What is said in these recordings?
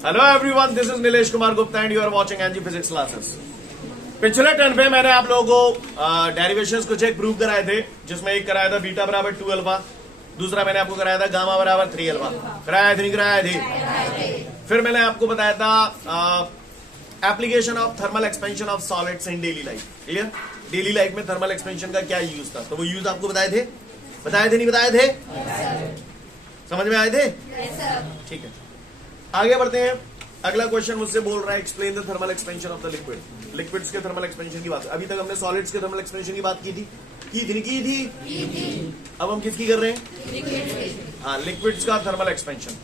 Hello everyone, this is Nilesh Kumar Gupta and you are watching NG physics classes. पिछले turn पे मैंने आप लोगों को डेरिवेशंस कुछ एक प्रूव कराए थे, जिसमें एक कराया था बीटा बराबर 2 अल्फा, दूसरा मैंने आपको कराया था गामा बराबर 3 अल्फा। कराया थे नहीं कराया थे? फिर मैंने आपको बताया था application of thermal expansion of solids in daily life. Clear? Daily life में थर्मल एक्सपेंशन का क्या यूज था, तो वो यूज आपको बताए थे नहीं बताए थे? समझ में आए थे? ठीक है, आगे बढ़ते हैं। अगला क्वेश्चन मुझसे बोल रहा है explain the thermal expansion of the liquid. Liquids के थर्मल एक्सपेंशन की बात, अभी तक हमने सॉलिड्स के थर्मल एक्सपेंशन की बात की थी। अब हम किसकी कर रहे हैं? हाँ, लिक्विड्स का थर्मल एक्सपेंशन।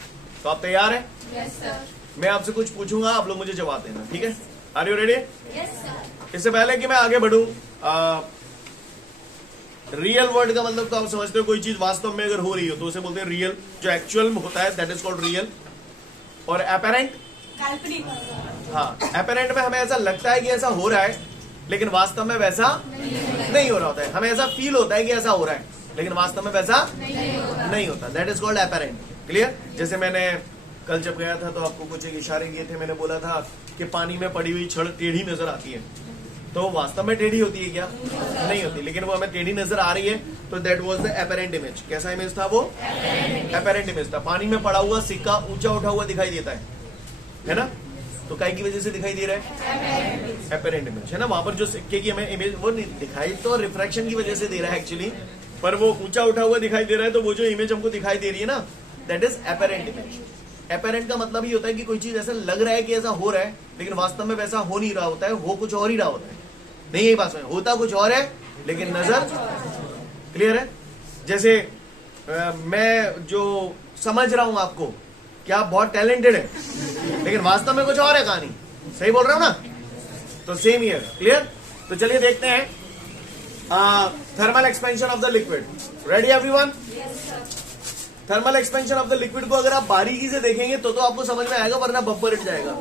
तो आप तैयार हैं? Yes sir. मैं आपसे कुछ पूछूंगा, आप लोग मुझे जवाब देना, ठीक है? Are you ready? Yes sir. इससे पहले कि मैं आगे बढ़ूं, रियल वर्ड का मतलब तो आप समझते हो, कोई चीज वास्तव में अगर हो रही हो तो उसे बोलते हैं रियल। जो एक्चुअल में होता है दैट इज कॉल्ड रियल। और एपेरेंट, काल्पनिक। हाँ, एपेरेंट में हमें ऐसा लगता है कि ऐसा हो रहा है, लेकिन वास्तव में वैसा नहीं हो रहा होता है। हमें ऐसा फील होता है कि ऐसा हो रहा है, लेकिन वास्तव में वैसा नहीं होता। That is called apparent. Clear? जैसे मैंने कल जब गया था तो आपको कुछ एक इशारे किए थे। मैंने बोला था कि पानी में पड़ी हुई छड़ टेढ़ी नजर आती है, तो वास्तव में टेढ़ी होती है क्या? नहीं होती, लेकिन वो हमें टेढ़ी नजर आ रही है, तो that was the apparent image. कैसा इमेज था वो? एपेरेंट इमेज था। पानी में पड़ा हुआ सिक्का ऊंचा उठा हुआ दिखाई देता है ना? तो काय की वजह से दिखाई दे रहा है? एपेरेंट इमेज है ना। वहां पर जो सिक्के की हमें इमेज वो दिखाई तो रिफ्रैक्शन की वजह से दे रहा है एक्चुअली, पर वो ऊंचा उठा हुआ दिखाई दे रहा है, तो वो जो इमेज हमको दिखाई दे रही है ना, that is apparent image. Apparent का मतलब ही होता है कि कोई चीज ऐसा लग रहा है कि ऐसा हो रहा है, लेकिन वास्तव में वैसा हो नहीं रहा होता है, हो कुछ और ही रहा होता है। नहीं, यही बात है, होता कुछ और है लेकिन नजर। क्लियर है? जैसे मैं जो समझ रहा हूं आपको कि आप बहुत टैलेंटेड है, लेकिन वास्तव में कुछ और है कहानी। सही बोल रहा हूं ना? तो सेम हियर। क्लियर? तो चलिए देखते हैं thermal expansion of the liquid. Ready everyone? Thermal expansion of the liquid को अगर आप बारीकी से देखेंगे तो आपको समझ में आएगा, वरना बब्बर हट जाएगा।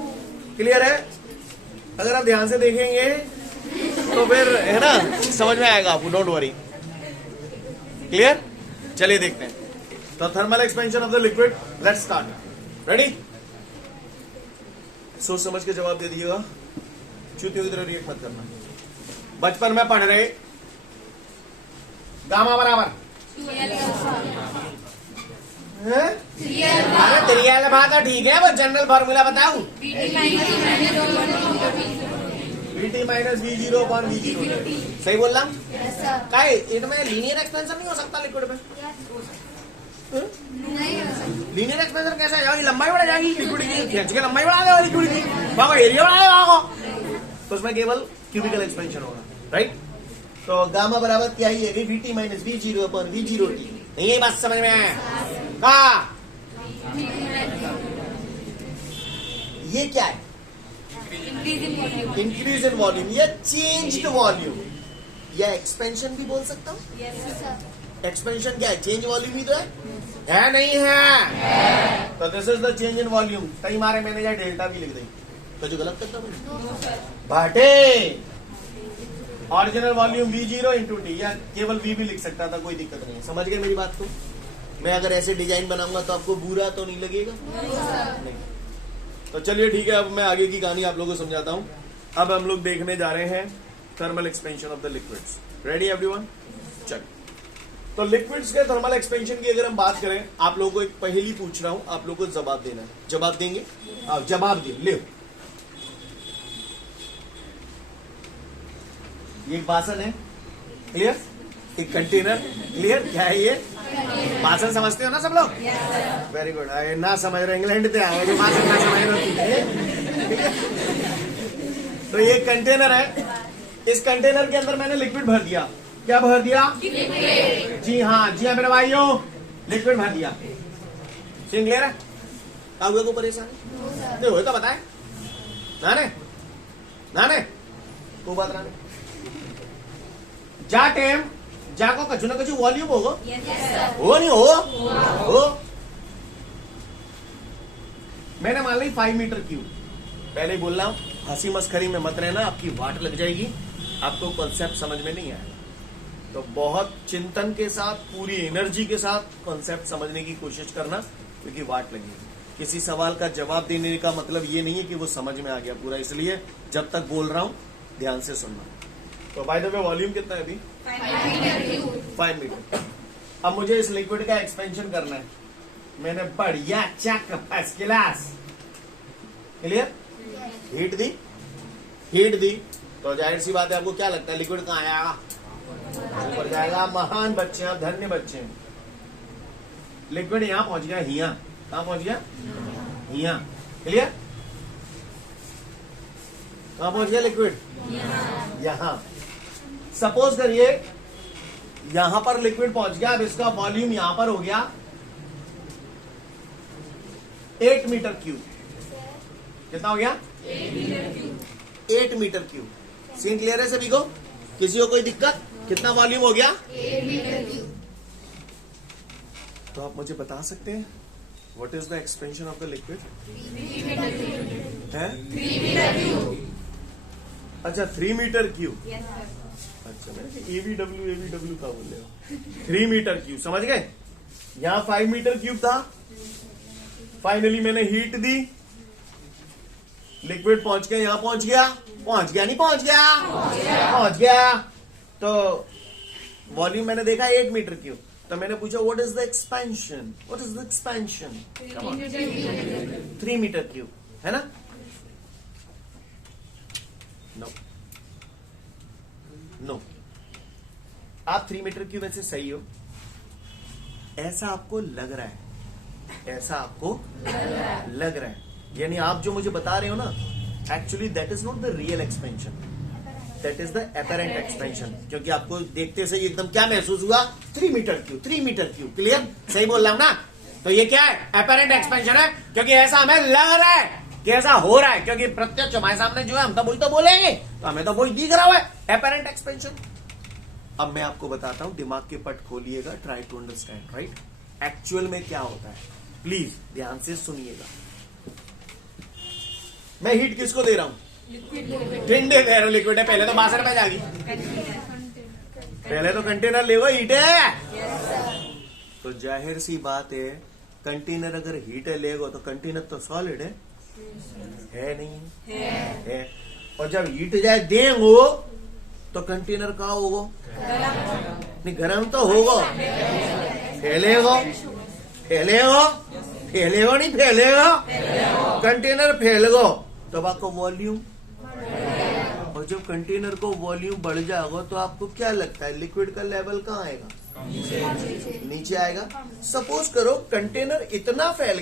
क्लियर है? अगर आप ध्यान से देखेंगे तो फिर है ना, समझ में आएगा आपको। Don't worry. क्लियर? चलिए देखते हैं। तो thermal expansion of the liquid, let's start. Ready? सोच समझ के जवाब दे दीजिएगा, चूतियों की तरह रिएक्ट मत करना। बचपन में पढ़ रहे गामा बराबर अरे त्रियल बात तो ठीक है, वो जनरल फॉर्मूला बताऊं? VT minus V0 upon V0। सही बोल रहा? काय इनमें लीनियर एक्सपेंशन नहीं हो सकता लिक्विड में? लीनियर एक्सपेंशन कैसा है? लंबाई बढ़ जाएगी लिक्विड की, खींच के लंबाई बढ़ा देगा लिक्विड की, बाबा एरिया बढ़ा देगा, तो उसमें केवल क्यूबिकल एक्सपेंशन होगा। राइट? तो गामा बराबर क्या ही है? VT minus V0 upon V0T। नहीं, ये बात समझ में आया? का ये क्या है? इंक्रीज इन वॉल्यूम या चेंज्ड वॉल्यूम या एक्सपेंशन भी बोल सकता हूँ। एक्सपेंशन क्या है? चेंज वॉल्यूम ही तो है नहीं है? तो this is the change in volume. कई मारे मैंने यहाँ डेल्टा भी लिख दी, तो जो गलत करता हूँ बाटे। Original volume V0 into T, या केवल V भी लिख सकता था, कोई दिक्कत नहीं है। समझ गए मेरी बात को? मैं अगर ऐसे डिजाइन बनाऊंगा तो आपको बुरा तो नहीं लगेगा? नहीं। तो चलिए ठीक है, अब मैं आगे की कहानी आप लोगों को समझाता हूं। अब हम लोग देखने जा रहे हैं thermal expansion of the liquids. Ready everyone? चलिए, तो लिक्विड्स के थर्मल एक्सपेंशन की अगर हम बात करें, आप लोगों को एक पहेली पूछ रहा हूं, आप लोगों को जवाब देना है। जवाब देंगे? आप जवाब दिए, ले। ये एक बासन है। क्लियर? एक कंटेनर। क्लियर? क्या है ये? बासन समझते हो ना सब लोग? Very good. ना समझ रहे इंग्लैंड से आओ, बासन ना समझ रहे। ठीक है? तो ये कंटेनर है, इस कंटेनर के अंदर मैंने लिक्विड भर दिया। क्या भर दिया? जी हाँ, जी हाँ मेरे भाइयों, लिक्विड भर दिया। सीन क्लियर है? कागज को परेशान तो हो तो बताए नाने को बात राने जा टाइम जाको कछु ना कछु वॉल्यूम होगा। हो नहीं हो? मैंने मान ली 5 मीटर क्यूब। पहले ही बोल रहा हूं, हंसी मस्खरी में मत रहना, आपकी वाट लग जाएगी, आपको कॉन्सेप्ट समझ में नहीं आएगा। तो बहुत चिंतन के साथ, पूरी एनर्जी के साथ कॉन्सेप्ट समझने की कोशिश करना, क्योंकि वाट लगेगी। किसी सवाल का जवाब देने का मतलब ये नहीं है कि वो समझ में आ गया पूरा, इसलिए जब तक बोल रहा हूं ध्यान से सुनना। तो बाय द वे वॉल्यूम कितना है अभी? 5 मीटर। अब मुझे इस लिक्विड का एक्सपेंशन करना है। मैंने बढ़िया चक फर्स्ट क्लास क्लियर हीट दी तो जाहिर सी बात है, आपको क्या लगता है लिक्विड कहाँ आएगा? ऊपर जाएगा। महान बच्चे हैं, धन्य बच्चे हैं। लिक्विड यहां पहुंच गया, हिया कहां पहुंच गया? हिया क्लियर। कहां पहुंच गया लिक्विड? यहां। सपोज करिए यहां पर लिक्विड पहुंच गया। अब इसका वॉल्यूम यहां पर हो गया 8 मीटर क्यूब। कितना हो गया? 8 मीटर क्यूब। सीन क्लियर है सभी को? किसी को कोई दिक्कत? कितना वॉल्यूम हो गया? 8 मीटर क्यूब। तो आप मुझे बता सकते हैं what is the expansion of the liquid? 3 metre cube. है 3 मीटर क्यूब। अच्छा 3 मीटर क्यूब। Yes sir. अच्छा मैंने एवीडब्ल्यू का बोल रहे हो। 3 मीटर क्यूब समझ गए। यहां 5 मीटर क्यूब था। फाइनली मैंने हीट दी, लिक्विड पहुंच के यहां पहुंच गया नहीं पहुंच गया। तो वॉल्यूम मैंने देखा 8 मीटर क्यूब। तो मैंने पूछा what is the expansion? 3 metre cube है ना? नो आप 3 मीटर क्यूब ऐसे सही हो, ऐसा आपको लग रहा है, लग रहा है। यानी आप जो मुझे बता रहे हो ना, actually that is not the real expansion, that is the apparent expansion. क्योंकि आपको देखते से एकदम क्या महसूस हुआ? 3 मीटर क्यूब। क्लियर? सही बोल रहा हूं ना? तो ये क्या है? एपरेंट एक्सपेंशन है, क्योंकि ऐसा हमें लग रहा है कि ऐसा हो रहा है, क्योंकि प्रत्यक्ष हमारे सामने जो है हम तो वही तो बोलेंगे, तो हमें तो वही दिख रहा है, एपरेंट एक्सपेंशन। अब मैं आपको बताता हूं, दिमाग के पट खोलिएगा, try to understand right. Actual में क्या होता है, प्लीज ध्यान से सुनिएगा। मैं हीट किसको दे रहा हूं? ठंडे दे रहा हूं। लिक्विड है, पहले तो बासर पे जागी, पहले तो कंटेनर ले वो हीट है। तो जाहिर सी बात है, कंटेनर अगर हीट है लेगो तो कंटेनर तो सॉलिड है नहीं है। और जब हीट जाए देंगो तो कंटेनर कहा होगा? नहीं गर्म तो होगा। फैलेगा नहीं फैलेगा, कंटेनर फैलेगा तब आपको वॉल्यूम। और जब कंटेनर को वॉल्यूम बढ़ जाएगा तो आपको क्या लगता है लिक्विड का लेवल कहाँ आएगा? नीचे आएगा। सपोज करो कंटेनर इतना फैल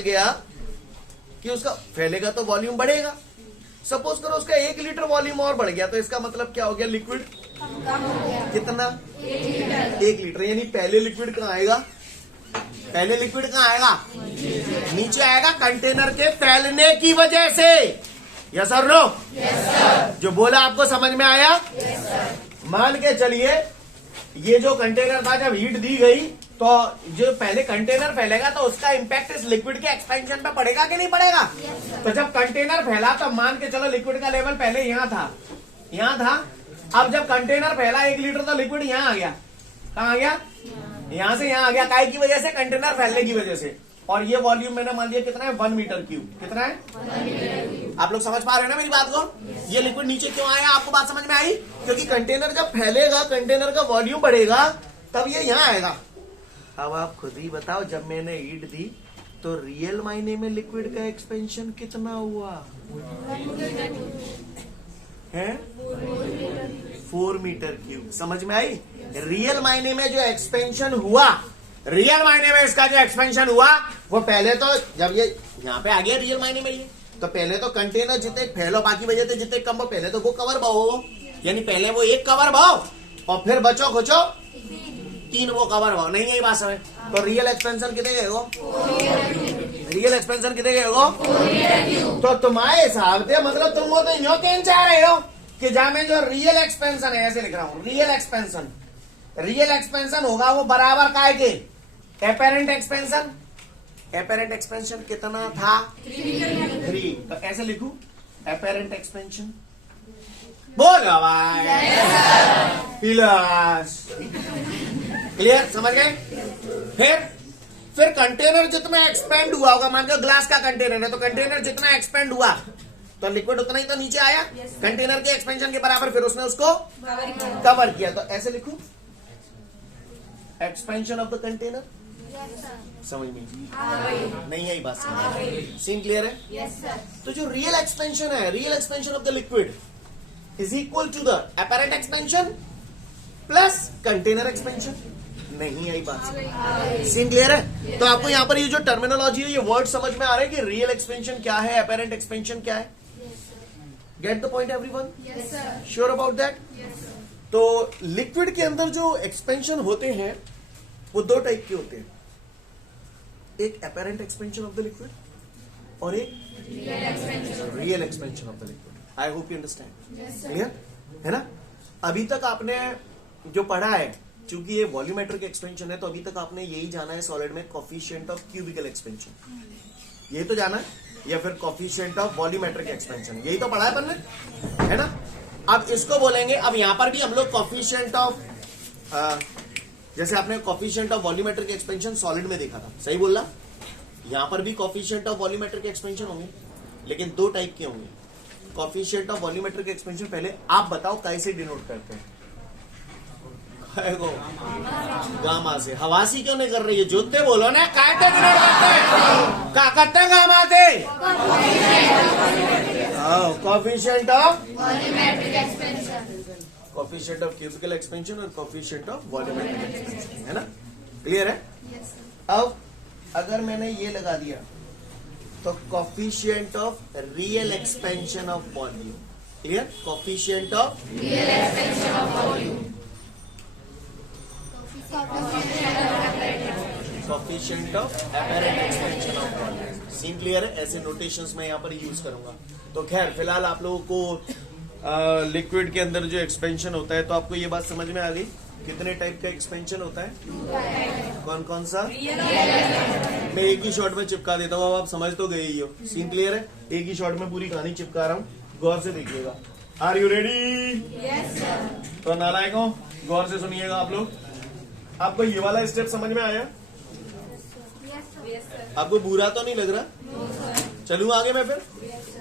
गया कि उसका फैलेगा तो वॉल्यूम बढ़ेगा। सपोज करो उसका 1 लीटर वॉल्यूम और बढ़ गया, तो इसका मतलब क्या हो गया? लिक्विड कितना? 1 लीटर। यानी पहले लिक्विड कहाँ आएगा? नीचे आएगा, कंटेनर के फैलने की वजह से। यस और नो? जो बोला आपको समझ में आया? मान के चलिए ये जो कंटेनर था, जब हीट दी गई तो जो पहले कंटेनर फैलेगा तो उसका इंपैक्ट इस लिक्विड के एक्सपेंशन पे पड़ेगा कि नहीं पड़ेगा? तो जब कंटेनर फैला तो मान के चलो लिक्विड का लेवल पहले यहाँ था। अब जब कंटेनर फैला 1 लीटर तो लिक्विड यहाँ आ गया। कहाँ आ गया? यहाँ से यहाँ आ गया। काय की वजह से? कंटेनर फैलने की वजह से। और ये वॉल्यूम मैंने मान लिया कितना है? 1 मीटर क्यूब। कितना है? 1 मीटर क्यूब। आप लोग समझ पा रहे हैं ना मेरी बात को? ये लिक्विड नीचे क्यों आया? आपको बात समझ में आई? क्योंकि कंटेनर जब फैलेगा, कंटेनर का वॉल्यूम बढ़ेगा, तब ये यहाँ आएगा। अब आप खुद ही बताओ, जब मैंने हीट दी तो रियल मायने में लिक्विड का एक्सपेंशन कितना हुआ है? 4 मीटर क्यूब। समझ में आई? रियल मायने में जो एक्सपेंशन हुआ, रियल मायने में इसका जो एक्सपेंशन हुआ, वो पहले तो जब ये यहाँ पे आ गया रियल मायने में, ये तो पहले तो कंटेनर जितने फैलो, बाकी वजह से जितने कम हो, पहले तो वो कवर भाओ, यानी पहले वो 1 कवर भाओ और फिर बचो खुचो 3 वो कवर भाओ। नहीं यही बात समझ? तो रियल एक्सपेंशन कितने गए? तो तुम्हारे हिसाब से मतलब तुम वो तो यूं कहना चाह रहे हो कि जहां में जो रियल एक्सपेंशन है, ऐसे लिख रहा हूं, रियल एक्सपेंशन होगा वो बराबर काय के? एपेरेंट एक्सपेंशन कितना था? 3। तो ऐसे लिखूं एपेरेंट एक्सपेंशन। बोलो भाई। क्लियर? समझ गए? फिर कंटेनर जितना एक्सपेंड हुआ होगा, मान लो ग्लास का कंटेनर है तो कंटेनर जितना एक्सपेंड हुआ तो लिक्विड उतना ही तो नीचे आया, कंटेनर के एक्सपेंशन के बराबर, फिर उसने उसको कवर किया। तो ऐसे लिखूं, एक्सपेंशन ऑफ द कंटेनर। समझ में नहीं आई बात? समझ सीन क्लियर है? Yes, sir. तो जो रियल एक्सपेंशन है, real expansion of the liquid is equal to the apparent expansion plus container expansion. नहीं आई बात? सीन क्लियर है? तो आपको यहाँ पर ये जो टर्मिनोलॉजी है, ये वर्ड समझ में आ रहा है कि रियल एक्सपेंशन क्या है, अपैरेंट एक्सपेंशन क्या है? Get the point everyone? Yes, sir. Sure about that? Yes, sir. तो लिक्विड के अंदर जो एक्सपेंशन होते हैं वो दो टाइप के होते हैं, एक apparent expansion of the liquid और एक real expansion of the liquid. I hope you understand. Yes, sir. Clear है ना? अभी तक आपने जो पढ़ा है, चूंकि ये वॉल्यूमेट्रिक एक्सपेंशन है तो अभी तक आपने यही जाना है सॉलिड में कोफिशिएंट ऑफ क्यूबिकल एक्सपेंशन, यही तो जाना है, या फिर कोफिशिएंट ऑफ वॉल्यूमेट्रिक एक्सपेंशन, यही तो पढ़ा है अपन ने, है ना? अब इसको बोलेंगे, अब यहां पर भी हम लोग कोफिशिएंट ऑफ, जैसे आपने coefficient of volumetric expansion solid में देखा था, सही बोला? यहां पर भी कोफिशिएंट ऑफ वॉल्यूमेट्रिक एक्सपेंशन होंगे, लेकिन दो टाइप के होंगे। कोफिशिएंट ऑफ वॉल्यूमेट्रिक एक्सपेंशन पहले आप बताओ कैसे डिनोट करते हैं? गामा से। हवासी क्यों नहीं कर रही है? जोते बोलो ना, कैसे डिनोट करते हैं? क्या करते हैं गामा से? Coefficient of Volumetric expansion. Coefficient of cubicle expansion और कोफिशिएंट ऑफ वॉल्यूमेट्रिक एक्सपेंशन, है ना? क्लियर है? Yes, sir. अब अगर मैंने ये लगा दिया तो coefficient of real expansion of volume, clear? Coefficient of Real expansion of volume. Coefficient of apparent expansion of volume. Scene clear है? ऐसे नोटेशंस मैं यहाँ पर यूज करूंगा। तो खैर फिलहाल आप लोगों को लिक्विड के अंदर जो एक्सपेंशन होता है, तो आपको ये बात समझ में आ गई कितने टाइप का एक्सपेंशन होता है, कौन कौन सा? मैं एक ही शॉट में चिपका देता हूँ, अब आप समझ तो गए ही हो। सीन क्लियर है? एक ही शॉट में पूरी कहानी चिपका रहा हूँ, गौर से देखिएगा। Are you ready? Yes, sir. तो नालायकों गौर से सुनिएगा आप लोग। आपको ये वाला स्टेप समझ में आया? Yes, sir. Yes, sir. आपको बुरा तो नहीं लग रहा? चलूं आगे मैं फिर?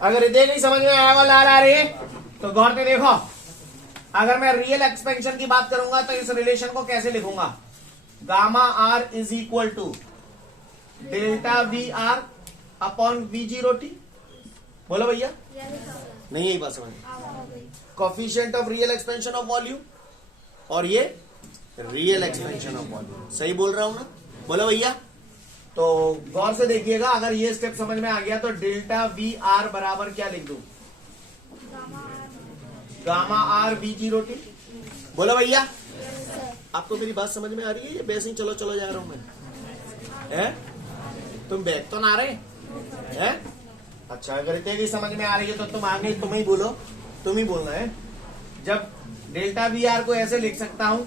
अगर इतने नहीं समझ में आया हुआ लाल आ रही है तो गौर से देखो। अगर मैं रियल एक्सपेंशन की बात करूंगा तो इस रिलेशन को कैसे लिखूंगा? Gamma R is equal to delta V R upon V zero T. बोलो भैया, नहीं यही बात समझ? Coefficient of real expansion of volume और ये रियल एक्सपेंशन ऑफ वॉल्यूम, सही बोल रहा हूं ना? बोलो भैया। तो गौर से देखिएगा, अगर ये स्टेप समझ में आ गया तो डेल्टा वी आर बराबर क्या लिख दूं? Gamma R V zero T. बोलो भैया। आपको मेरी बात समझ में आ रही है? ये वैसे ही चलो चलो जा रहा हूं मैं, है? तुम बैग तो ना रहे हैं? अच्छा, अगर इतने की समझ में आ रही है तो तुम आगे तुम ही बोलो, तुम ही बोलना है। जब डेल्टा वी आर को ऐसे लिख सकता हूं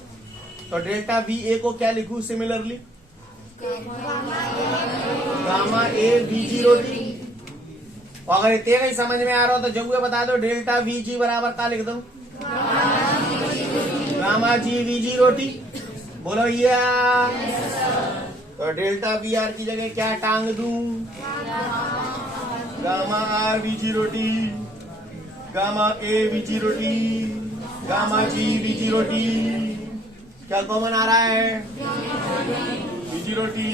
तो डेल्टा वी ए को क्या लिखूं similarly? Gamma A V zero T. और अगर इतने नहीं समझ में आ रहा हो तो जब बता दो डेल्टा वी जी बराबर क्या लिख दो? Gamma G V zero T. बोलो भैया। तो डेल्टा वी आर की जगह क्या टांग दूं? Gamma R V zero T, gamma A V zero T, gamma G V zero T. क्या कॉमन आ रहा है? V zero T.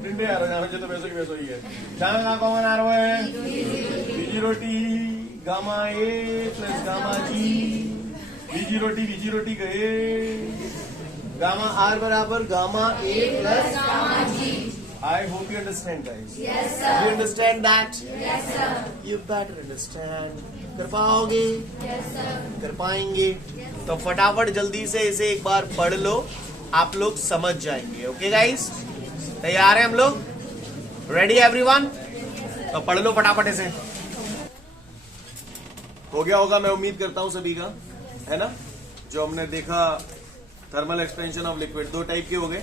प्रिंट आ रहा है तो वैसे की वैसे ही है। क्या कॉमन आ रहा है? V zero T, gamma A plus gamma G, V zero T गए। गामा आर बराबर gamma A plus Gamma G. I hope you understand, guys. Yes, sir. You understand that? Yes, sir. You better understand. कर पाओगे? Yes, sir. कर पाएंगे? तो फटाफट जल्दी से इसे एक बार पढ़ लो, आप लोग समझ जाएंगे। ओके गाइस, तैयार है हम लोग? Ready everyone? तो पढ़ लो फटाफट इसे। हो गया होगा, मैं उम्मीद करता हूं सभी का, है ना? जो हमने देखा थर्मल एक्सपेंशन ऑफ लिक्विड, दो टाइप के हो गए।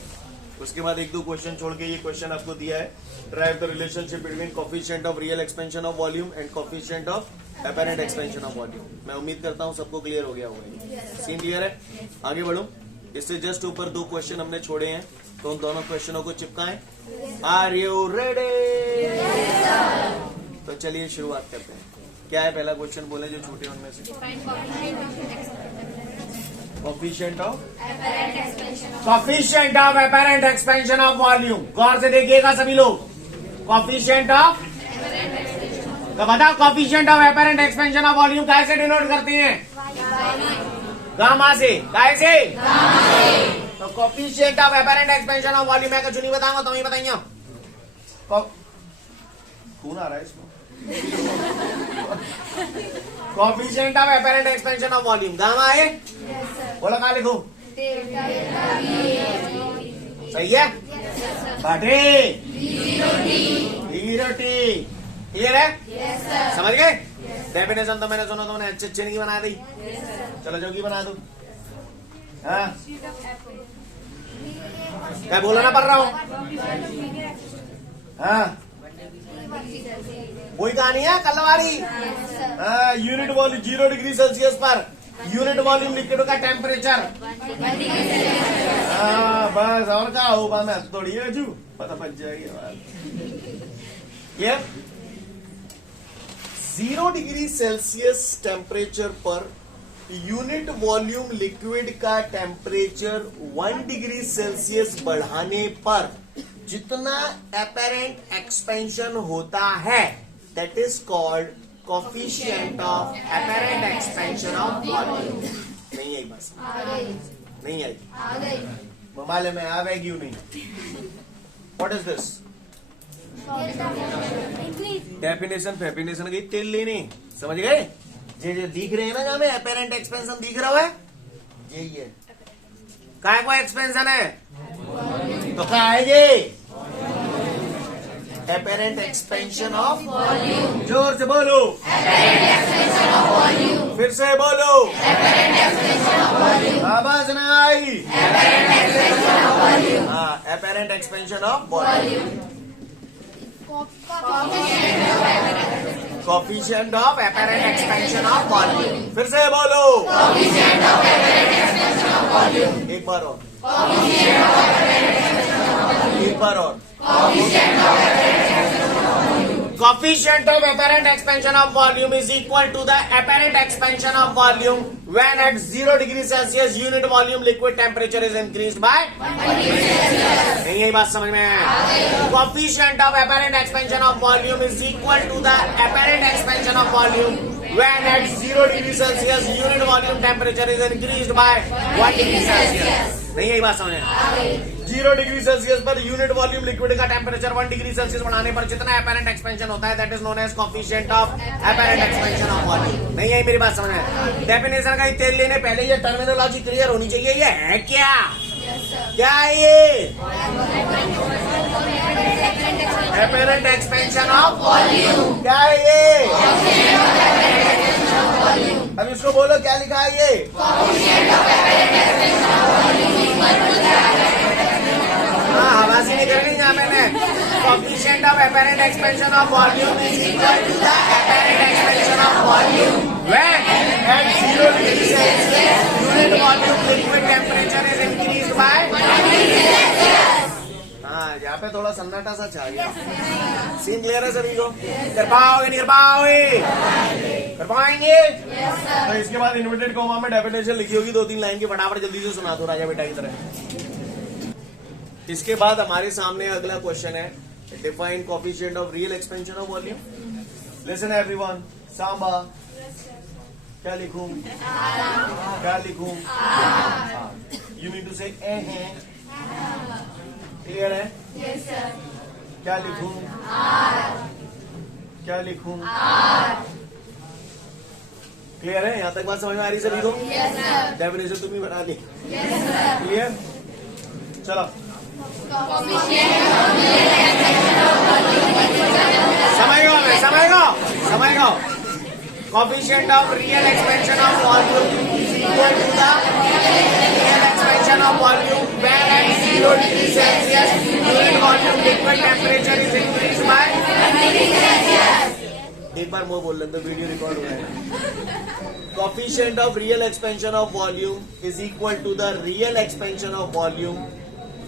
उसके बाद एक दो क्वेश्चन छोड़ के ये क्वेश्चन आपको दिया है, drive the relationship between coefficient of real expansion of volume and coefficient of apparent expansion of volume. मैं उम्मीद करता हूं सबको क्लियर हो गया होगा। सीन क्लियर है? आगे बढ़ो। इससे जस्ट ऊपर दो क्वेश्चन हमने छोड़े हैं, तो उन दोनों क्वेश्चनों को चिपकाएं। Are you ready? तो चलिए शुरुआत करते हैं। क्या है पहला क्वेश्चन, बोले जो छोटे उनमें से। Coefficient of apparent expansion of volume. गौर से देखिएगा सभी लोग। कोफिशिएंट ऑफ, तो बताओ coefficient of apparent expansion of volume कैसे डिनोट करते हैं? गामा से। कैसे? तो coefficient of apparent expansion of volume मैं कुछ नहीं बताऊंगा, तुम ही बताइए। खून आ रहा है इसमें। Coefficient of apparent expansion of volume gamma है। बोला कहा लिखूं? सही है। बटे 0t। क्लियर है? समझ गए? डेफिनेशन तो मैंने सुना, तो मैंने अच्छे नहीं बना दी। चलो जोगी बना दो। हाँ क्या बोलना पड़ रहा हूँ? हाँ वही कहानी है कल वाली। यूनिट वॉल्यूम 0 डिग्री सेल्सियस पर यूनिट वॉल्यूम लिक्विड का टेम्परेचर। बस और क्या होगा, मैं थोड़ी है जू पता पड़ जाएगी बात। क्लियर? 0 डिग्री सेल्सियस टेम्परेचर पर यूनिट वॉल्यूम लिक्विड का टेम्परेचर 1 डिग्री सेल्सियस बढ़ाने पर जितना एपेरेंट एक्सपेंशन होता है that is called coefficient of apparent expansion of volume. नहीं आई बस, नहीं आई। मोबाइल में आवेगी नहीं। What is this? डेफिनेशन गई तेल लेने। समझ गए? ये दिख रहे हैं ना, जहां में एपेरेंट एक्सपेंशन दिख रहा है, यही है। काय को एक्सपेंशन है? तो क्या है ये? Apparent expansion of volume. जोर से बोलो। फिर से बोलो। आवाज ना आई। हाँ, apparent expansion of volume. Coefficient of apparent expansion of volume. फिर से बोलो। एक बार और, एक बार और। Coefficient of apparent expansion of volume is equal to the apparent expansion of volume when at 0 degree Celsius unit volume liquid temperature is increased by 1 degree Celsius. नहीं यही बात समझ में है? Coefficient of apparent expansion of volume is equal to the apparent expansion of volume when at 0 degree Celsius unit volume temperature is increased by 1 degree Celsius. नहीं यही बात समझ में? 0 डिग्री सेल्सियस पर यूनिट वॉल्यूम लिक्विड का temperature 1 degree Celsius बढ़ाने पर जितना एपेरेंट एक्सपेंशन होता है that is known as coefficient of apparent expansion of volume. नहीं है मेरी बात समझ में? डेफिनेशन का तेल लेने पहले ये टर्मिनोलॉजी क्लियर होनी चाहिए। ये है क्या? क्या है ये? Apparent expansion of volume. क्या है ये? अब इसको बोलो, क्या लिखा है ये? हवासी नहीं करनी यहाँ मैंने। Coefficient of apparent expansion of volume is equal to the apparent expansion of volume when at 0 degree Celsius unit volume liquid temperature is increased by 1 degree Celsius. हाँ, यहाँ पे थोड़ा सन्नाटा सा चाहिए। सीन क्लियर है सभी को? कर पाओगे नहीं कर पाओगे? कर पाएंगे? तो इसके बाद इन्वर्टेड कॉमा में डेफिनेशन लिखी होगी 2-3 लाइन की, फटाफट जल्दी से सुना दो राजा बेटा की तरह। इसके बाद हमारे सामने अगला क्वेश्चन है, define coefficient of real expansion of volume. Listen everyone. Samba क्या लिखूं? क्या लिखूं? यू नीड टू से क्लियर है? Yes, sir. क्या लिखूं? क्या लिखूं? क्लियर है? यहाँ तक बात समझ में आ रही सभी को? Yes, sir. डेफिनेशन तुम ही बना दी। Yes, sir. क्लियर? चलो समय गो। Coefficient of real expansion of volume is equal to the real expansion of volume when at 0 degree Celsius unit volume liquid temperature is increased by 1 degree Celsius. एक बार वो बोल लें तो वीडियो रिकॉर्ड हो जाएगा। Coefficient of real expansion of volume is equal to the real expansion of volume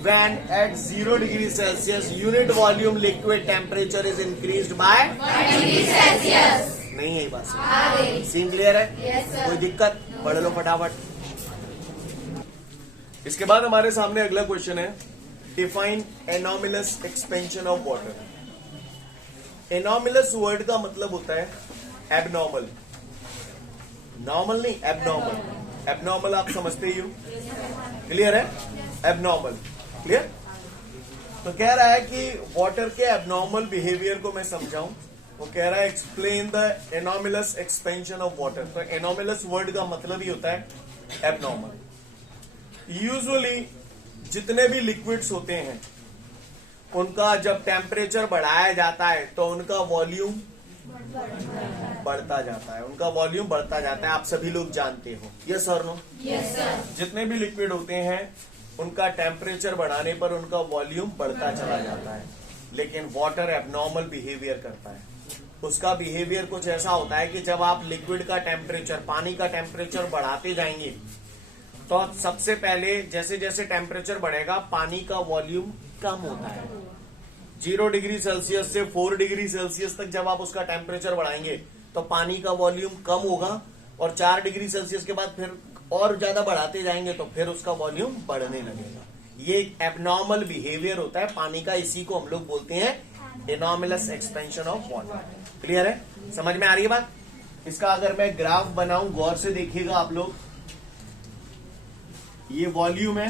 when at 0 degree Celsius unit volume liquid temperature is increased by 1 degree Celsius. नहीं है ये बात आ गई. सीन क्लियर है? Yes, sir. कोई दिक्कत? पढ़ लो फटाफट. इसके बाद हमारे सामने अगला क्वेश्चन है, define anomalous expansion of water. Anomalous word का मतलब होता है एबनॉर्मल. नॉर्मल नहीं, एबनॉर्मल. एबनॉर्मल आप समझते ही हो, क्लियर है? Abnormal clear. तो कह रहा है कि वाटर के एबनॉर्मल बिहेवियर को मैं समझाऊं. वो कह रहा है explain the anomalous expansion of water. तो एनोमिलस वर्ड का मतलब ही होता है एबनॉर्मल. यूजुअली जितने भी लिक्विड्स होते हैं उनका जब टेम्परेचर बढ़ाया जाता है तो उनका वॉल्यूम बढ़ता जाता है. उनका वॉल्यूम बढ़ता जाता है, आप सभी लोग जानते हो. यस और नो? Yes, sir. जितने भी लिक्विड होते हैं उनका टेम्परेचर बढ़ाने पर उनका वॉल्यूम बढ़ता चला जाता है. लेकिन वाटर एबनॉर्मल बिहेवियर करता है. उसका बिहेवियर कुछ ऐसा होता है कि जब आप लिक्विड का टेम्परेचर, पानी का टेम्परेचर बढ़ाते जाएंगे तो सबसे पहले जैसे जैसे टेम्परेचर बढ़ेगा पानी का वॉल्यूम कम होता है. 0 डिग्री सेल्सियस से 4 डिग्री सेल्सियस तक जब आप उसका टेम्परेचर बढ़ाएंगे तो पानी का वॉल्यूम कम होगा, और 4 डिग्री सेल्सियस के बाद फिर और ज्यादा बढ़ाते जाएंगे तो फिर उसका वॉल्यूम बढ़ने लगेगा. ये एक एबनॉर्मल बिहेवियर होता है पानी का. इसी को हम लोग बोलते हैं anomalous expansion of water. Clear है? समझ में आ रही है बात? इसका अगर मैं ग्राफ बनाऊं, गौर से देखिएगा आप लोग. ये वॉल्यूम है,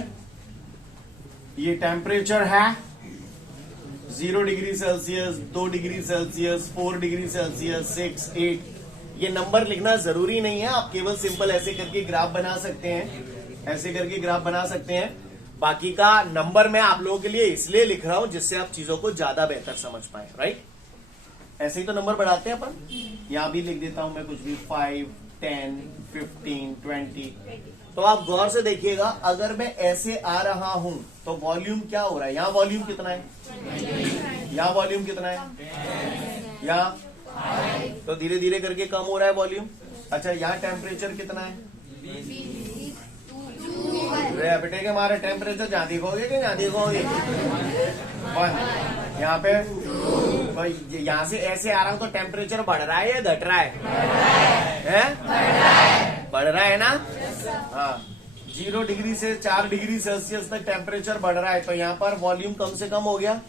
ये टेम्परेचर है. 0 degree Celsius, 2 degree Celsius, 4 degree Celsius, 6, 8. ये नंबर लिखना जरूरी नहीं है, आप केवल सिंपल ऐसे करके ग्राफ बना सकते हैं. ऐसे करके ग्राफ बना सकते हैं. बाकी का नंबर मैं आप लोगों के लिए इसलिए लिख रहा हूं जिससे आप चीजों को ज्यादा बेहतर समझ पाए. राइट? ऐसे ही तो नंबर बढ़ाते हैं अपन. यहां भी लिख देता हूं मैं कुछ भी, 5, 10, 15, 20. तो आप गौर से देखिएगा, अगर मैं ऐसे आ रहा हूं तो वॉल्यूम क्या हो रहा है? यहाँ वॉल्यूम कितना है? यहाँ वॉल्यूम कितना है? यहाँ तो धीरे धीरे करके कम हो रहा है वॉल्यूम. अच्छा, यहाँ टेम्परेचर कितना है? रे बेटे के हमारे टेम्परेचर जहाँ देखोगे कि जहाँ देखोगे 1. यहाँ पे यहाँ से ऐसे आ रहा हूं तो टेम्परेचर बढ़ रहा है या घट रहा है? बढ़ रहा है ना? हाँ. 0 डिग्री से 4 डिग्री सेल्सियस तक टेम्परेचर बढ़ रहा है तो यहाँ पर वॉल्यूम कम से कम हो गया.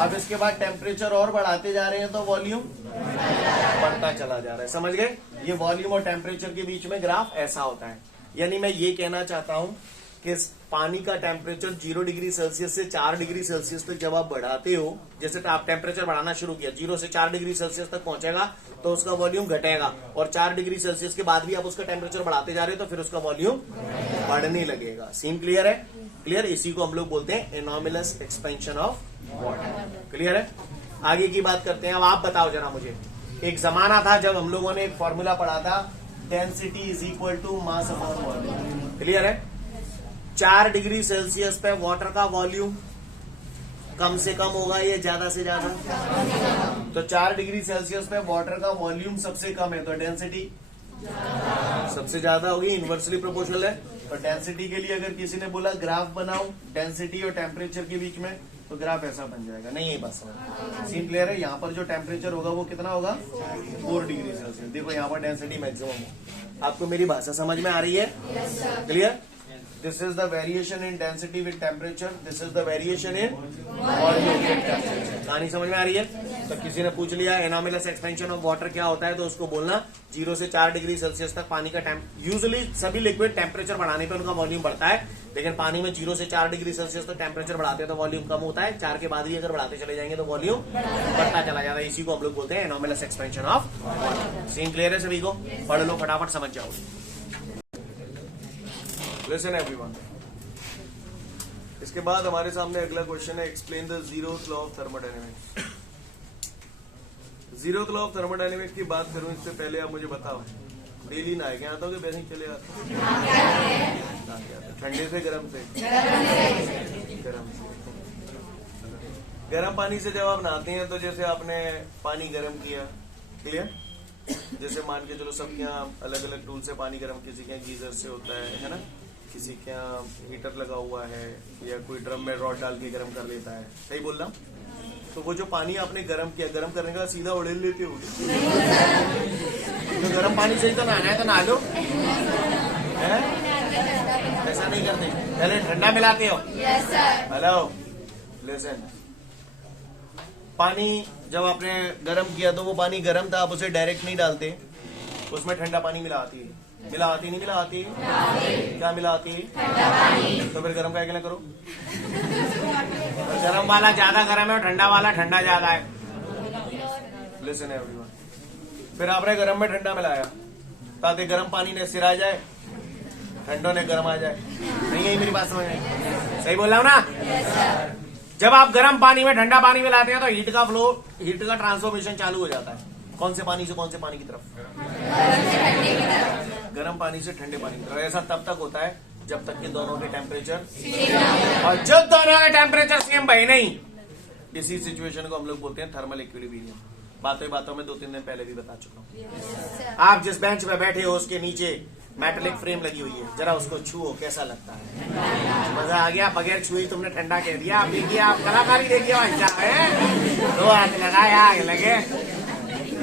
अब इसके बाद टेम्परेचर और बढ़ाते जा रहे हैं तो वॉल्यूम बढ़ता चला जा रहा है. समझ गए? ये वॉल्यूम और टेम्परेचर के बीच में ग्राफ ऐसा होता है. यानी मैं ये कहना चाहता हूं कि पानी का टेम्परेचर 0 डिग्री सेल्सियस से 4 डिग्री सेल्सियस तक जब आप बढ़ाते हो, जैसे आप टेम्परेचर बढ़ाना शुरू किया, 0 से 4 डिग्री सेल्सियस तक पहुंचेगा तो उसका वॉल्यूम घटेगा, और 4 डिग्री सेल्सियस के बाद भी आप उसका टेम्परेचर बढ़ाते जा रहे हो तो फिर उसका वॉल्यूम बढ़ने लगेगा. सीन क्लियर है? क्लियर. इसी को हम लोग बोलते हैं anomalous expansion of water. Clear है? आगे की बात करते हैं. अब आप बताओ जरा मुझे, एक जमाना था जब हम लोगों ने एक फॉर्मूला पढ़ा था, density is equal to mass upon volume. Clear है? 4 डिग्री सेल्सियस पे वाटर का वॉल्यूम कम से कम होगा या ज्यादा से ज्यादा? तो 4 डिग्री सेल्सियस पे वाटर का वॉल्यूम सबसे कम है तो डेंसिटी सबसे ज्यादा होगी. इनवर्सली प्रोपोर्शनल है. तो डेंसिटी के लिए अगर किसी ने बोला ग्राफ बनाओ डेंसिटी और टेम्परेचर के बीच में, तो ग्राफ ऐसा बन जाएगा. नहीं, यही बात समझ. सीन क्लियर है? यहाँ पर जो टेम्परेचर होगा वो कितना होगा? 4 डिग्री सेल्सियस. देखो यहाँ पर डेंसिटी मैक्सिमम है. आपको मेरी भाषा समझ में आ रही है? Clear? This is the variation in density with temperature. This is the variation in volume with temperature. कहानी समझ में आ रही है? तो किसी ने पूछ लिया एनोमिलस एक्सपेंशन ऑफ वाटर क्या होता है, तो उसको बोलना 0 से 4 डिग्री सेल्सियस तक पानी का यूजुअली सभी लिक्विड टेम्परेचर बढ़ाने पे उनका वॉल्यूम बढ़ता है, लेकिन पानी में 0 से 4 डिग्री सेल्सियस तक टेम्परेचर बढ़ाते हैं तो वॉल्यूम कम होता है. 4 के बाद भी अगर बढ़ाते चले जाएंगे तो वॉल्यूम बढ़ता चला जाता है. इसी को हम लोग बोलते हैं anomalous expansion of water. Scene clear है सभी को? पढ़ लो फटाफट, समझ जाओ. Listen everyone. इसके बाद हमारे सामने अगला क्वेश्चन है, explain the zeroth law of thermodynamics. Zeroth law of thermodynamics की बात करूं इससे पहले आप मुझे बताओ, डेली नहाए के आता हो कि वैसे ही चले आते? ठंडे से गर्म से? गर्म से. गर्म पानी से जब आप नहाते हैं तो जैसे आपने पानी गर्म किया, क्लियर? जैसे मान के चलो सबके यहाँ अलग अलग टूल से पानी गर्म, किसी के यहाँ गीजर से होता है ना? किसी के यहाँ हीटर लगा हुआ है या कोई ड्रम में रॉड डाल के गर्म कर लेता है, सही बोल रहा हूं? तो वो जो पानी आपने गर्म किया, गर्म करने का सीधा उड़ेल लेते हो? तो गर्म पानी से ही तो नहाना है, तो नहा लो। ऐसा नहीं करते, पहले ठंडा मिलाते हो। हेलो लिसन, पानी जब आपने गर्म किया तो वो पानी गर्म था, आप उसे डायरेक्ट नहीं डालते, उसमें ठंडा पानी मिलाती है, मिलाती नहीं मिलाती? क्या मिलाती? तो फिर गर्म क्या करो? तो गर्म वाला ज्यादा गर्म है और ठंडा वाला ठंडा ज्यादा है। लिसन एवरीवन, फिर आपने गर्म में ठंडा मिलाया ताकि गर्म पानी ने सिरा जाए, ठंडों ने गर्म आ जाए। नहीं है मेरी बात समझ में? सही बोल रहा हूँ ना? जब आप गर्म पानी में ठंडा पानी मिलाते हैं तो हीट का फ्लो, हीट का ट्रांसफॉर्मेशन चालू हो जाता है। कौन से पानी से कौन से पानी की तरफ? गर्म पानी से ठंडे पानी की तरफ। ऐसा तब तक होता है जब तक कि दोनों के टेम्परेचर, और जब दोनों के टेम्परेचर सेम भाई नहीं, इसी सिचुएशन को हम लोग बोलते हैं थर्मल इक्विलिब्रियम। बातों बातों में 2-3 दिन पहले भी बता चुका हूँ। आप जिस बेंच पे बैठे हो उसके नीचे मेटलिक फ्रेम लगी हुई है, जरा उसको छुओ, कैसा लगता है? मजा आ गया? बगैर छुई तुमने ठंडा कह दिया। आप देखिए, आप कलाकारी देखिए, दो हाथ लगाया आग लगे,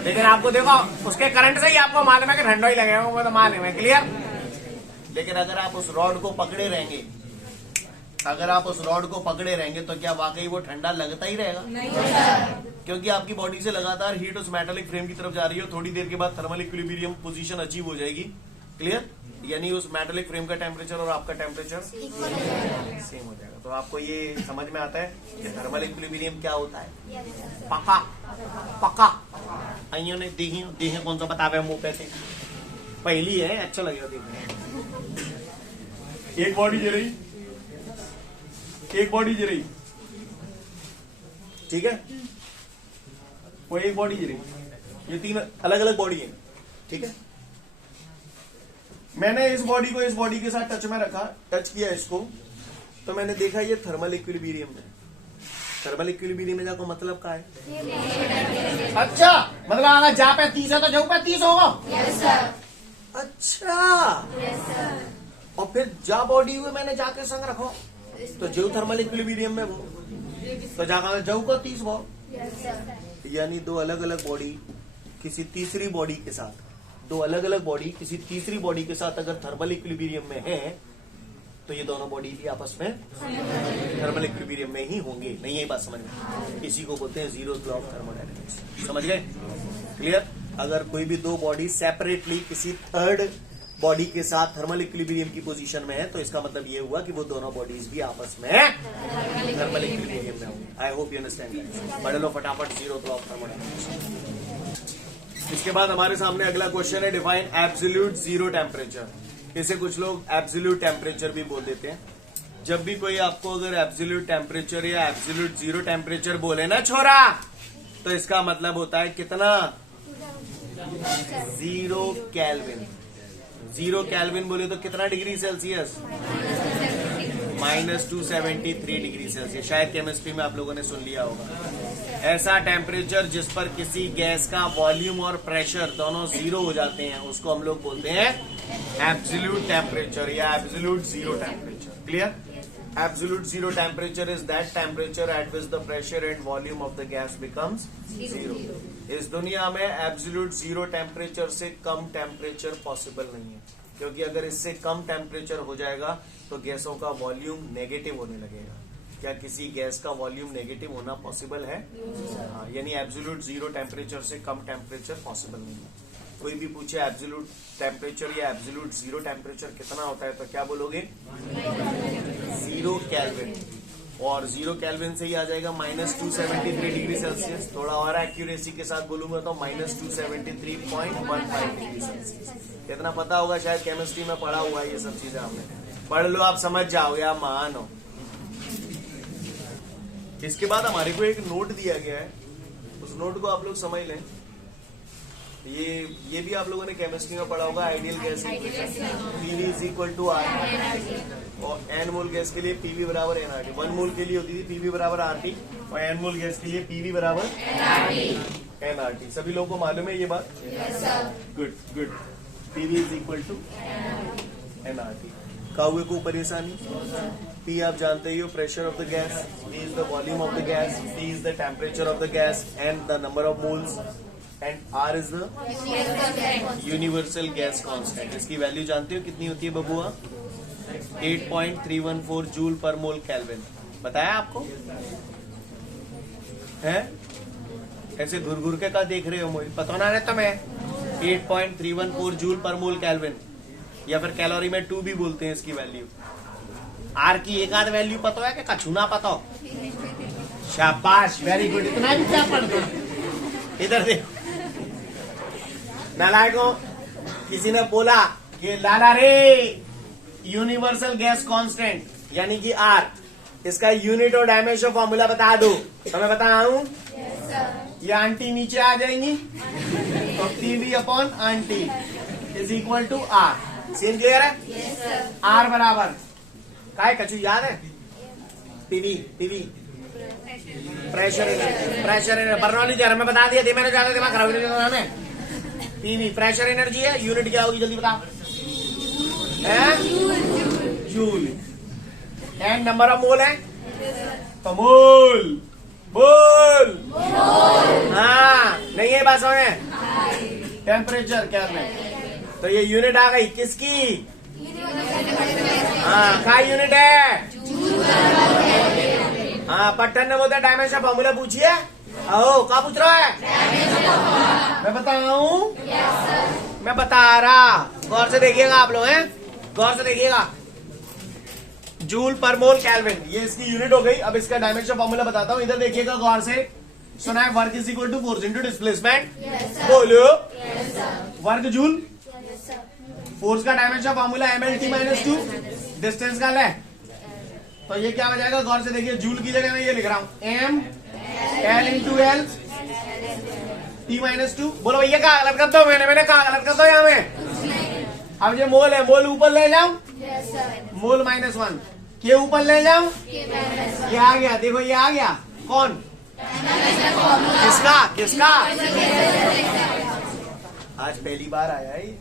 लेकिन आपको देखो उसके करंट से ही आपको मालूम है कि ठंडा ही लगेगा, वो तो मालूम है, क्लियर? लेकिन अगर आप उस रॉड को पकड़े रहेंगे, अगर आप उस रॉड को पकड़े रहेंगे तो क्या वाकई वो ठंडा लगता ही रहेगा? नहीं, क्योंकि आपकी बॉडी से लगातार हीट उस मेटालिक फ्रेम की तरफ जा रही है। थोड़ी देर के बाद थर्मल इक्विलिब्रियम पोजीशन अचीव हो जाएगी, क्लियर? यानी उस मेटालिक फ्रेम का टेम्परेचर और आपका टेम्परेचर सेम हो जाएगा। तो आपको ये समझ में आता है कि थर्मल इक्विलिब्रियम क्या होता है? पक्का पक्का आइयों ने देही कौन सा बतावे मुंह पे से? पहली है, अच्छा लगेगा देखने। एक बॉडी जे रही, एक बॉडी जे रही, ठीक है? वो एक बॉडी जे रही, ये 3 अलग अलग बॉडी है, ठीक है? मैंने इस बॉडी को इस बॉडी के साथ टच में रखा, टच किया इसको, तो मैंने देखा ये थर्मल इक्विलिब्रियम है। थर्मल इक्विलिब्रियम में जाको मतलब क्या है? अच्छा, मतलब अगर जा पे 30 है तो जाऊ पे 30 होगा? अच्छा, और फिर जा बॉडी हुए मैंने जाके संग रखो तो जो थर्मल इक्विलिब्रियम में वो तो जाकर जाऊ को 30 वो, यानी दो अलग अलग बॉडी किसी तीसरी बॉडी के साथ, दो अलग अलग बॉडी किसी तीसरी बॉडी के साथ अगर थर्मल इक्विलिब्रियम में है तो ये दोनों बॉडी भी आपस में थर्मल इक्विलिब्रियम में ही होंगे। नहीं है बात समझ में? इसी को बोलते हैं जीरो लॉ ऑफ थर्मोडायनेमिक्स। समझ गए? क्लियर? अगर कोई भी दो बॉडी सेपरेटली किसी थर्ड बॉडी के साथ थर्मल इक्विलिब्रियम की पोजीशन में है तो इसका मतलब ये हुआ कि वो दोनों बॉडीज भी आपस में थर्मल इक्विलिब्रियम में होंगे। I hope you understand. पढ़ लो फटाफट जीरो लॉ ऑफ थर्मोडायनेमिक्स। इसके बाद हमारे सामने अगला क्वेश्चन है, डिफाइन एब्सोल्यूट जीरो टेम्परेचर। इसे कुछ लोग एब्सोल्यूट टेम्परेचर भी बोल देते हैं। जब भी कोई आपको अगर एब्सोल्यूट टेम्परेचर या एब्सोल्यूट जीरो टेम्परेचर बोले ना छोरा, तो इसका मतलब होता है कितना? 0 केल्विन। 0 केल्विन बोले तो कितना डिग्री सेल्सियस? -273 degree Celsius. शायद केमिस्ट्री में आप लोगों ने सुन लिया होगा। ऐसा टेम्परेचर जिस पर किसी गैस का वॉल्यूम और प्रेशर दोनों 0 हो जाते हैं उसको हम लोग बोलते हैं एब्सोल्यूट टेम्परेचर या absolute zero temperature. Clear? Absolute zero temperature is that temperature at which the pressure and volume of the gas becomes 0। इस दुनिया में एब्सोल्यूट जीरो टेम्परेचर से कम टेम्परेचर पॉसिबल नहीं है, क्योंकि अगर इससे कम टेम्परेचर हो जाएगा तो गैसों का वॉल्यूम नेगेटिव होने लगेगा। क्या किसी गैस का वॉल्यूम नेगेटिव होना पॉसिबल है? हाँ, यानी एब्सोल्यूट जीरो टेम्परेचर से कम टेम्परेचर पॉसिबल नहीं है। कोई भी पूछे एब्सोल्यूट टेम्परेचर या एब्सोल्यूट जीरो टेम्परेचर कितना होता है तो क्या बोलोगे? 0 केल्विन। और 0 केल्विन से ही आ जाएगा -273 डिग्री सेल्सियस। थोड़ा और एक्यूरेसी के साथ बोलूंगा तो -273.15 डिग्री सेल्सियस। कितना पता होगा? शायद केमिस्ट्री में पढ़ा हुआ है ये सब चीजें। आपने पढ़ लो, आप समझ जाओ या महान हो। इसके बाद हमारे को एक नोट दिया गया है, उस नोट को आप लोग समझ लें। ये भी आप लोगों ने केमिस्ट्री में पढ़ा होगा, ideal gas PV is equal to R, और n मोल गैस के लिए PV बराबर nRT। 1 मोल के लिए होती थी PV बराबर RT, और n मोल गैस के लिए PV बराबर nRT। सभी लोगों को मालूम है ये बात? Good good. PV is equal to nRT। काउए को परेशानी। P आप जानते ही हो, pressure of the gas. V is the volume of the gas. T is the temperature of the gas and the number of moles and R is the universal gas constant. इसकी value जानते हो कितनी होती है बबुआ? 8.314 joule पर मोल kelvin. बताया आपको है? ऐसे घुर घुर के का देख रहे हो मुझे पता ना रहता मैं। 8.314 जूल पर मोल केल्विन, या फिर कैलोरी में 2 भी बोलते हैं इसकी वैल्यू। आर की एक आध वैल्यू पता है कि कछु ना पता हो? शाबाश, वेरी गुड। इतना भी क्या पढ़ दो। इधर देखो नालायकों, किसी ने बोला कि लाला रे यूनिवर्सल गैस कांस्टेंट यानी कि आर, इसका यूनिट और डायमेंशन फॉर्मूला बता दो। तो मैं बताऊं? ये आंटी नीचे आ जाएंगी तो PV upon RT is equal to R. Scene clear है? आर बराबर काय कछु याद है? PV PV pressure energy. Pressure energy Bernoulli जरा मैं बता दिया थी, मैंने ज्यादा दिमाग खराब नहीं किया हमें। पीवी प्रेशर एनर्जी है, यूनिट क्या होगी जल्दी बताओ? Joule. And number of mole है तो मोल बोल। हाँ नहीं है बात समझ? टेम्परेचर क्या में, तो ये यूनिट आ गई किसकी? हाँ का यूनिट है? हाँ पट्टन ने बोलता डायमेंशन फॉर्मूला पूछिए। आओ क्या पूछ रहा है? मैं बताऊं? मैं बता रहा, गौर से देखिएगा आप लोग हैं, गौर से देखिएगा। जूल पर मोल केल्विन, ये इसकी यूनिट हो गई। अब इसका डायमेंशन फॉर्मूला बताता हूँ, इधर देखिएगा गौर से। सुना है work is equal to force into displacement. बोलो वर्क जूल। फोर्स का dimension formula MLT minus 2, distance का ले। तो ये क्या हो जाएगा? गौर से देखिए, जूल की जगह मैं ये लिख रहा हूँ M L into L T minus 2। बोलो भैया क्या गलत कर दो? मैंने कहा गलत कर दो यहाँ में। अब ये मोल है, मोल ऊपर ले जाऊं? मोल माइनस 1 के ऊपर ले जाऊं? ये आ गया, देखो ये आ गया। कौन? किसका किसका? आज पहली बार आया है ये।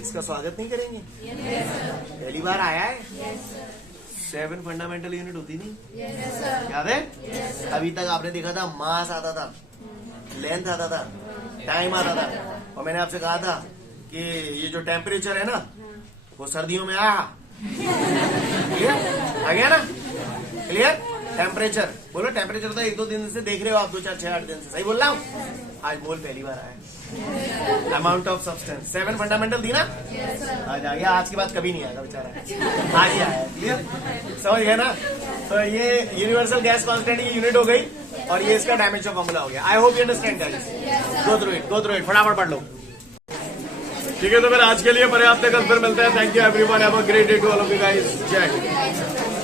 इसका स्वागत नहीं करेंगे? पहली बार आया है। 7 फंडामेंटल यूनिट होती थी, याद है? अभी तक आपने देखा था मास आता था, लेंथ आता था, टाइम आता था, और मैंने आपसे कहा था कि ये जो टेम्परेचर है ना वो सर्दियों में आया। क्लियर? आ गया ना? क्लियर? टेम्परेचर बोलो, टेम्परेचर तो 1-2 दिन से देख रहे हो आप, 2, 4, 6, 8 दिन से। सही बोल रहा हूँ? आज मोल पहली बार आया। अमाउंट ऑफ सब्सटेंस 7 फंडामेंटल थी ना, आज आ गया। आज के बाद कभी नहीं आएगा बेचारा, आज ही आया। क्लियर? समझ गए ना? तो ये यूनिवर्सल गैस कांस्टेंट की यूनिट हो गई और ये इसका डायमेंशन फॉर्मूला हो गया। I hope you understand guys. Go through it, फटाफट पढ़ लो। ठीक है, तो फिर आज के लिए पर्याप्त है, कल फिर मिलते हैं। Thank you everyone, have a great day to all of you guys. जय हिंद।